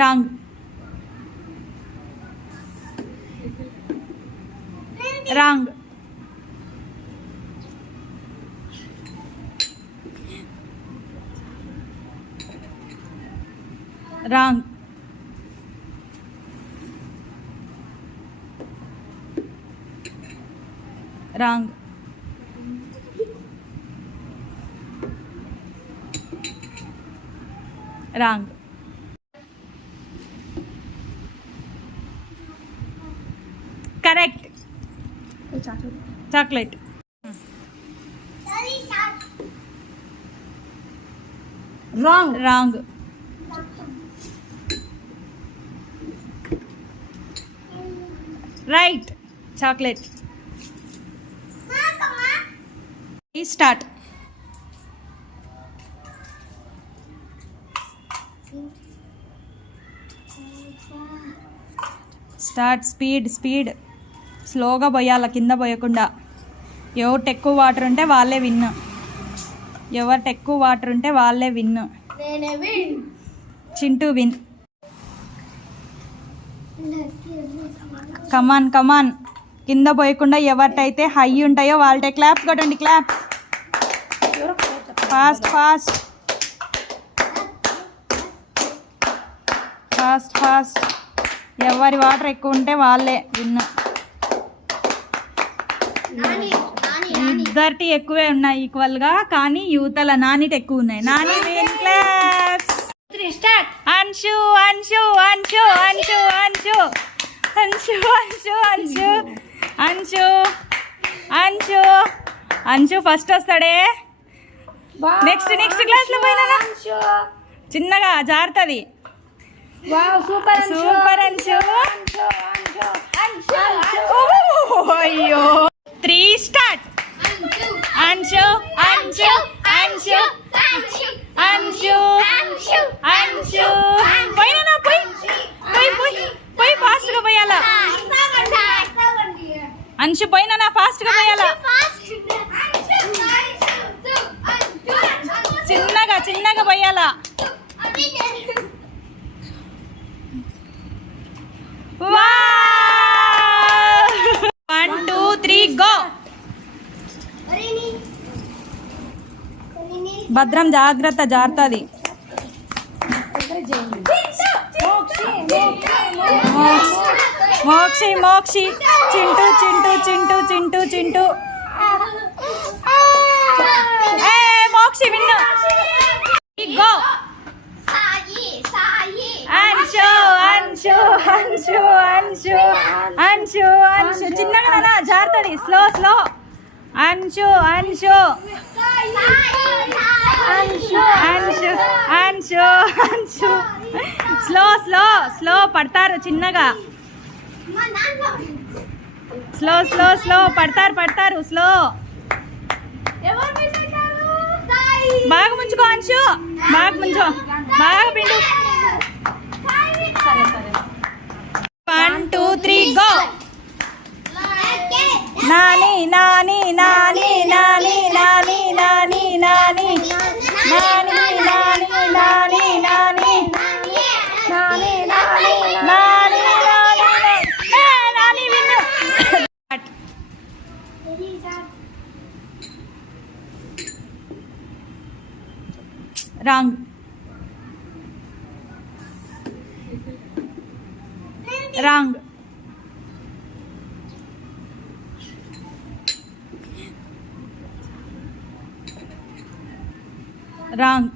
Wrong. Wrong. Wrong. Wrong. Wrong. Correct. Chocolate. Wrong. Wrong. Right. Chocolate. Start. Start. Speed స్లోగా పోయాల, కింద పోయకుండా. ఎవరు ఎక్కువ వాటర్ ఉంటే వాళ్ళే విన్. చింటూ విన్. కమాన్ కింద పోయకుండా ఎవరిటైతే హై ఉంటాయో వాళ్ళే క్లాప్స్ కొట్టండి. క్లాప్స్. ఫాస్ట్. ఎవరి వాటర్ ఎక్కువ ఉంటే వాళ్ళే విన్. ఇద్దరికి ఎక్కువే ఉన్నాయి ఈక్వల్గా, కానీ యువతల నానిటి ఎక్కువ ఉన్నాయి. Nani win. Claps. Anshu. First వస్తాడే. నెక్స్ట్ క్లాస్ లో పోయినా చిన్నగా జారుతుంది. సూపర్ అంశు. అయ్యో. 3 స్టార్ట్. అంశు. పోయినా పోయి ఫాస్ట్ గా పోయాలా. అంశు పోయినా ఫాస్ట్ గా పోయాలా. చిన్నగా పోయాలా. 1 2 3 గో. భద్రం, జాగ్రత్త, జారుతుంది. మోక్షి. చింటూ. మోక్షి విన్ను. గో. అంశు చిన్నగా జారుతుంది. స్లో. అంశు. స్లో పడతారు చిన్నగా. స్లో పడతారు. స్లో. బాగా ముంచుకో అంశు. బాగా పిండు. 1 2 3 go. Nani. Win. Wrong. Wrong. Wrong.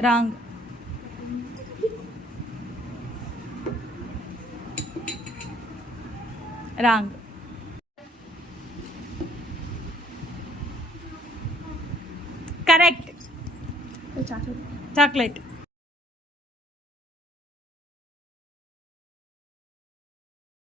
Wrong. Wrong. Correct. Chocolate.